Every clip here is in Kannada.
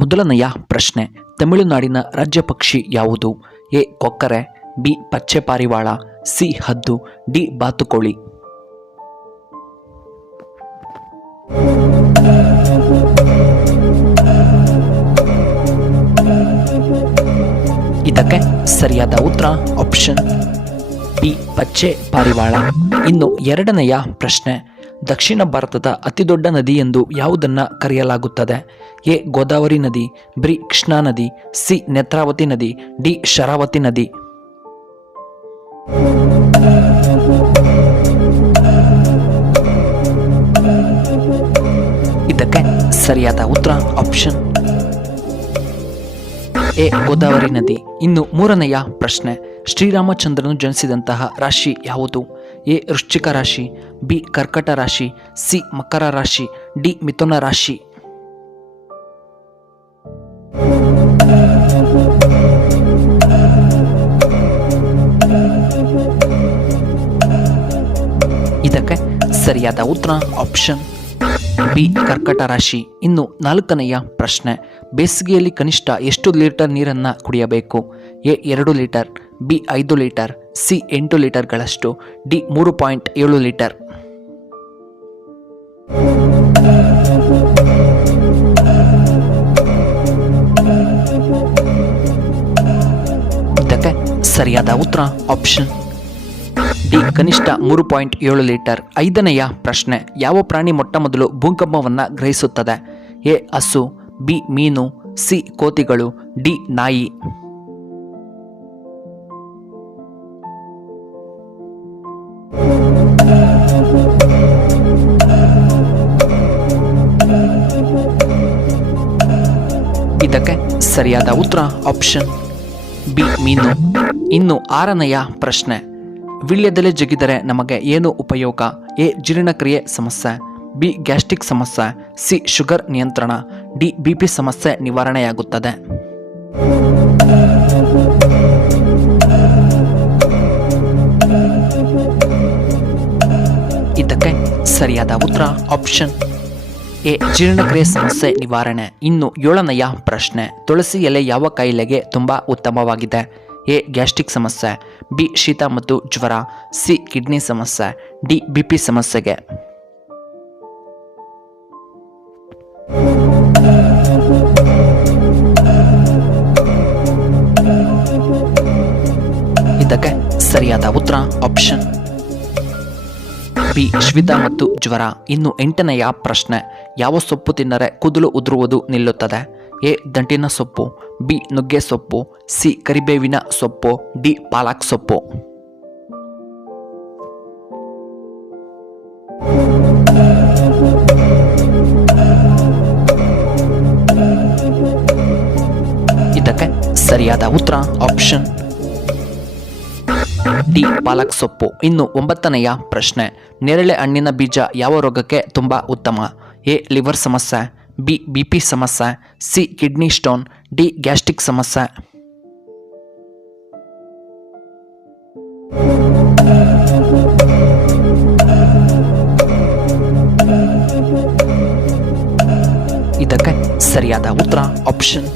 ಮೊದಲನೆಯ ಪ್ರಶ್ನೆ, ತಮಿಳುನಾಡಿನ ರಾಜ್ಯ ಪಕ್ಷಿ ಯಾವುದು? ಎ ಕೊಕ್ಕರೆ, ಬಿ ಪಚ್ಚೆ ಪಾರಿವಾಳ, ಸಿ ಹದ್ದು, ಡಿ ಬಾತುಕೋಳಿ. ಇದಕ್ಕೆ ಸರಿಯಾದ ಉತ್ತರ ಆಪ್ಷನ್ ಬಿ ಪಚ್ಚೆ ಪಾರಿವಾಳ. ಇನ್ನು ಎರಡನೆಯ ಪ್ರಶ್ನೆ, ದಕ್ಷಿಣ ಭಾರತದ ಅತಿದೊಡ್ಡ ನದಿ ಎಂದು ಯಾವುದನ್ನು ಕರೆಯಲಾಗುತ್ತದೆ? ಎ ಗೋದಾವರಿ ನದಿ, ಬಿ ಕೃಷ್ಣಾ ನದಿ, ಸಿ ನೇತ್ರಾವತಿ ನದಿ, ಡಿ ಶರಾವತಿ ನದಿ. ಇದಕ್ಕೆ ಸರಿಯಾದ ಉತ್ತರ ಆಪ್ಷನ್ ಎ ಗೋದಾವರಿ ನದಿ. ಇನ್ನು ಮೂರನೆಯ ಪ್ರಶ್ನೆ, ಶ್ರೀರಾಮಚಂದ್ರನು ಜನಿಸಿದಂತಹ ರಾಶಿ ಯಾವುದು? ಎ ವೃಶ್ಚಿಕ ರಾಶಿ, ಬಿ ಕರ್ಕಟ ರಾಶಿ, ಸಿ ಮಕರ ರಾಶಿ, ಡಿ ಮಿಥುನ ರಾಶಿ. ಇದಕ್ಕೆ ಸರಿಯಾದ ಉತ್ತರ ಆಪ್ಷನ್ ಬಿ ಕರ್ಕಟ ರಾಶಿ. ಇನ್ನು ನಾಲ್ಕನೆಯ ಪ್ರಶ್ನೆ, ಬೇಸಿಗೆಯಲ್ಲಿ ಕನಿಷ್ಠ ಎಷ್ಟು ಲೀಟರ್ ನೀರನ್ನು ಕುಡಿಯಬೇಕು? A 2 litre, B 5 litre, C 8 ಲೀಟರ್ಗಳಷ್ಟು, ಡಿ 3.7 ಲೀಟರ್. ಇದಕ್ಕೆ ಸರಿಯಾದ ಉತ್ತರ ಆಪ್ಷನ್ ಡಿ ಕನಿಷ್ಠ 3.7 ಲೀಟರ್. ಐದನೆಯ ಪ್ರಶ್ನೆ, ಯಾವ ಪ್ರಾಣಿ ಮೊಟ್ಟ ಮೊದಲು ಭೂಕಂಪವನ್ನು ಗ್ರಹಿಸುತ್ತದೆ? ಎ ಹಸು, ಬಿ ಮೀನು, ಸಿ ಕೋತಿಗಳು, ಡಿ ನಾಯಿ. ಇದಕ್ಕೆ ಸರಿಯಾದ ಉತ್ತರ ಆಪ್ಷನ್ ಬಿ ಮೀನು. ಇನ್ನು ಆರನೆಯ ಪ್ರಶ್ನೆ, ವೀಳ್ಯದೆಲೆ ಜಗಿದರೆ ನಮಗೆ ಏನು ಉಪಯೋಗ? ಎ ಜೀರ್ಣಕ್ರಿಯೆ ಸಮಸ್ಯೆ, ಬಿ ಗ್ಯಾಸ್ಟ್ರಿಕ್ ಸಮಸ್ಯೆ, ಸಿ ಶುಗರ್ ನಿಯಂತ್ರಣ, ಡಿ ಬಿಪಿ ಸಮಸ್ಯೆ ನಿವಾರಣೆಯಾಗುತ್ತದೆ. ಇದಕ್ಕೆ ಸರಿಯಾದ ಉತ್ತರ ಆಪ್ಷನ್ ಎ ಜೀರ್ಣಕ್ರಿಯೆ ಸಮಸ್ಯೆ ನಿವಾರಣೆ. ಇನ್ನು ಏಳನೆಯ ಪ್ರಶ್ನೆ, ತುಳಸಿ ಎಲೆ ಯಾವ ಕಾಯಿಲೆಗೆ ತುಂಬ ಉತ್ತಮವಾಗಿದೆ? ಎ ಗ್ಯಾಸ್ಟ್ರಿಕ್ ಸಮಸ್ಯೆ, ಬಿ ಶೀತ ಮತ್ತು ಜ್ವರ, ಸಿ ಕಿಡ್ನಿ ಸಮಸ್ಯೆ, ಡಿ ಬಿಪಿ ಸಮಸ್ಯೆಗೆ. ಇದಕ್ಕೆ ಸರಿಯಾದ ಉತ್ತರ ಆಪ್ಷನ್ ಬಿ ಶ್ವೇತ ಮತ್ತು ಜ್ವರ. ಇನ್ನು ಎಂಟನೆಯ ಪ್ರಶ್ನೆ, ಯಾವ ಸೊಪ್ಪು ತಿನ್ನರೆ ಕೂದಲು ಉದುರುವುದು ನಿಲ್ಲುತ್ತದೆ? ಎ ದಂಟಿನ ಸೊಪ್ಪು, ಬಿ ನುಗ್ಗೆ ಸೊಪ್ಪು, ಸಿ ಕರಿಬೇವಿನ ಸೊಪ್ಪು, ಡಿ ಪಾಲಕ್ ಸೊಪ್ಪು. ಇದಕ್ಕೆ ಸರಿಯಾದ ಉತ್ತರ ಆಪ್ಷನ್ ಡಿ ಪಾಲಕ್ ಸೊಪ್ಪು. ಇನ್ನು ಒಂಬತ್ತನೆಯ ಪ್ರಶ್ನೆ, ನೇರಳೆ ಹಣ್ಣಿನ ಬೀಜ ಯಾವ ರೋಗಕ್ಕೆ ತುಂಬ ಉತ್ತಮ? ಎ ಲಿವರ್ ಸಮಸ್ಯೆ, ಬಿ ಬಿಪಿ ಸಮಸ್ಯೆ, C kidney stone, D gastric ಸಮಸ್ಯೆ. ಇದಕ್ಕೆ ಸರಿಯಾದ ಉತ್ತರ ಆಪ್ಷನ್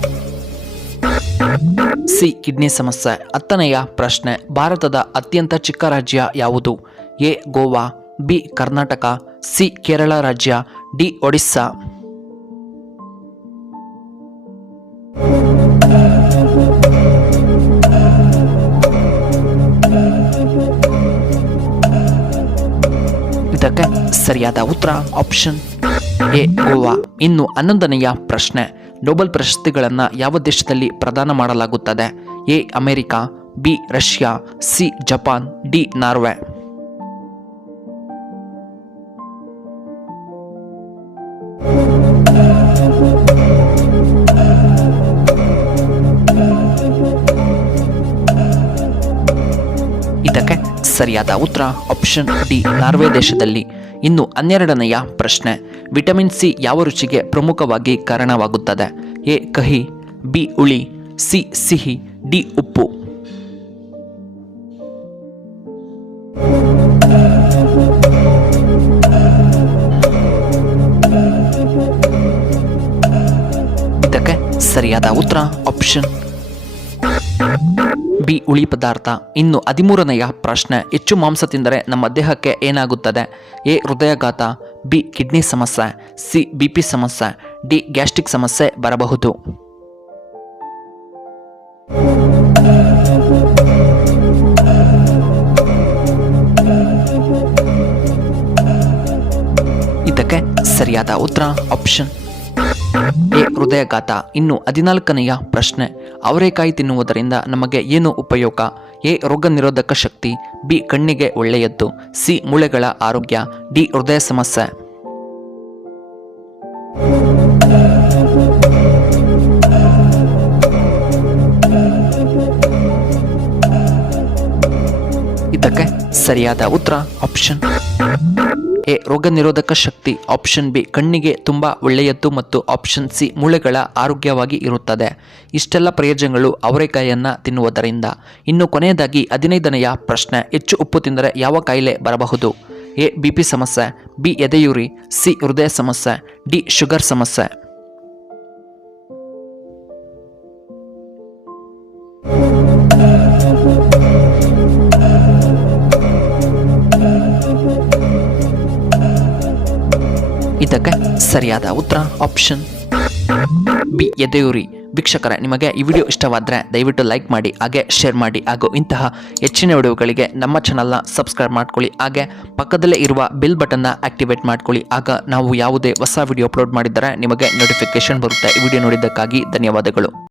ಸಿ ಕಿಡ್ನಿ ಸಮಸ್ಯೆ. ಹತ್ತನೆಯ ಪ್ರಶ್ನೆ, ಭಾರತದ ಅತ್ಯಂತ ಚಿಕ್ಕ ರಾಜ್ಯ ಯಾವುದು? A Goa, B Karnataka, C Kerala ರಾಜ್ಯ, ಡಿ ಒಡಿಸ್ಸಾ. ಇದಕ್ಕೆ ಸರಿಯಾದ ಉತ್ತರ ಆಪ್ಷನ್ ಎ ಗೋವಾ. ಇನ್ನು 11ನೆಯ ಪ್ರಶ್ನೆ, ನೊಬೆಲ್ ಪ್ರಶಸ್ತಿಗಳನ್ನು ಯಾವ ದೇಶದಲ್ಲಿ ಪ್ರದಾನ ಮಾಡಲಾಗುತ್ತದೆ? A America, B Russia, C Japan, D Norway. ಇದಕ್ಕೆ ಸರಿಯಾದ ಉತ್ತರ ಆಪ್ಷನ್ ಡಿ ನಾರ್ವೆ ದೇಶದಲ್ಲಿ. ಇನ್ನು 12ನೆಯ ಪ್ರಶ್ನೆ, ವಿಟಮಿನ್ ಸಿ ಯಾವ ರುಚಿಗೆ ಪ್ರಮುಖವಾಗಿ ಕಾರಣವಾಗುತ್ತದೆ? ಎ ಕಹಿ, ಬಿ ಹುಳಿ, ಸಿ ಸಿಹಿ, ಡಿ ಉಪ್ಪು. ಇದಕ್ಕೆ ಸರಿಯಾದ ಉತ್ತರ ಆಪ್ಷನ್ ಬಿ ಹುಳಿ ಪದಾರ್ಥ. ಇನ್ನು 13ನೆಯ ಪ್ರಶ್ನೆ, ಹೆಚ್ಚು ಮಾಂಸ ತಿಂದರೆ ನಮ್ಮ ದೇಹಕ್ಕೆ ಏನಾಗುತ್ತದೆ? ಎ ಹೃದಯಾಘಾತ, ಬಿ ಕಿಡ್ನಿ ಸಮಸ್ಯೆ, ಸಿ BP ಸಮಸ್ಯೆ, ಡಿ ಗ್ಯಾಸ್ಟ್ರಿಕ್ ಸಮಸ್ಯೆ ಬರಬಹುದು. ಇದಕ್ಕೆ ಸರಿಯಾದ ಉತ್ತರ ಆಪ್ಷನ್ ಎ ಹೃದಯಾಘಾತ. ಇನ್ನು 14ನೆಯ ಪ್ರಶ್ನೆ, ಅವರೆಕಾಯಿ ತಿನ್ನುವುದರಿಂದ ನಮಗೆ ಏನು ಉಪಯೋಗ? ಎ ರೋಗ ನಿರೋಧಕ ಶಕ್ತಿ, ಬಿ ಕಣ್ಣಿಗೆ ಒಳ್ಳೆಯದ್ದು, ಸಿ ಮೂಳೆಗಳ ಆರೋಗ್ಯ, ಡಿ ಹೃದಯ ಸಮಸ್ಯೆ. ಇದಕ್ಕೆ ಸರಿಯಾದ ಉತ್ತರ ಆಪ್ಷನ್ ಎ ರೋಗ ನಿರೋಧಕ ಶಕ್ತಿ, ಆಪ್ಷನ್ ಬಿ ಕಣ್ಣಿಗೆ ತುಂಬ ಒಳ್ಳೆಯದ್ದು ಮತ್ತು ಆಪ್ಷನ್ ಸಿ ಮೂಳೆಗಳ ಆರೋಗ್ಯವಾಗಿ ಇರುತ್ತದೆ. ಇಷ್ಟೆಲ್ಲ ಪ್ರಯೋಜನಗಳು ಅವರೆಕಾಯಿಯನ್ನು ತಿನ್ನುವುದರಿಂದ. ಇನ್ನು ಕೊನೆಯದಾಗಿ 15ನೆಯ ಪ್ರಶ್ನೆ, ಹೆಚ್ಚು ಉಪ್ಪು ತಿಂದರೆ ಯಾವ ಕಾಯಿಲೆ ಬರಬಹುದು? ಎ BP ಸಮಸ್ಯೆ, ಬಿ ಎದೆಯುರಿ, ಸಿ ಹೃದಯ ಸಮಸ್ಯೆ, ಡಿ ಶುಗರ್ ಸಮಸ್ಯೆ. ಇದಕ್ಕೆ ಸರಿಯಾದ ಉತ್ತರ ಆಪ್ಷನ್ ಬಿ ಎದೆಯುರಿ. ವೀಕ್ಷಕರೇ, ನಿಮಗೆ ಈ ವಿಡಿಯೋ ಇಷ್ಟವಾದರೆ ದಯವಿಟ್ಟು ಲೈಕ್ ಮಾಡಿ, ಹಾಗೆ ಶೇರ್ ಮಾಡಿ, ಹಾಗೂ ಇಂತಹ ಹೆಚ್ಚಿನ ವಿಡಿಯೋಗಳಿಗೆ ನಮ್ಮ ಚಾನಲ್ನ ಸಬ್ಸ್ಕ್ರೈಬ್ ಮಾಡ್ಕೊಳ್ಳಿ. ಹಾಗೆ ಪಕ್ಕದಲ್ಲೇ ಇರುವ ಬೆಲ್ ಬಟನ್ನ ಆಕ್ಟಿವೇಟ್ ಮಾಡ್ಕೊಳ್ಳಿ. ಆಗ ನಾವು ಯಾವುದೇ ಹೊಸ ವಿಡಿಯೋ ಅಪ್ಲೋಡ್ ಮಾಡಿದರೆ ನಿಮಗೆ ನೋಟಿಫಿಕೇಶನ್ ಬರುತ್ತೆ. ಈ ವಿಡಿಯೋ ನೋಡಿದ್ದಕ್ಕಾಗಿ ಧನ್ಯವಾದಗಳು.